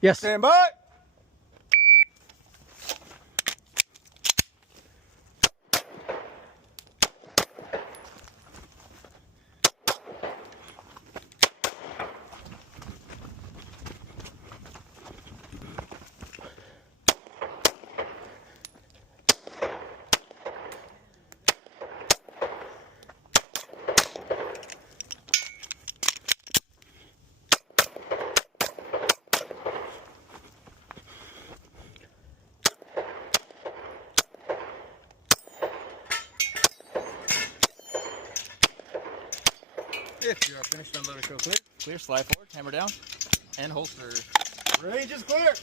Yes. Stand by. If you are finished, unload a show clear. Clear, slide forward, hammer down, and holster. Range is clear.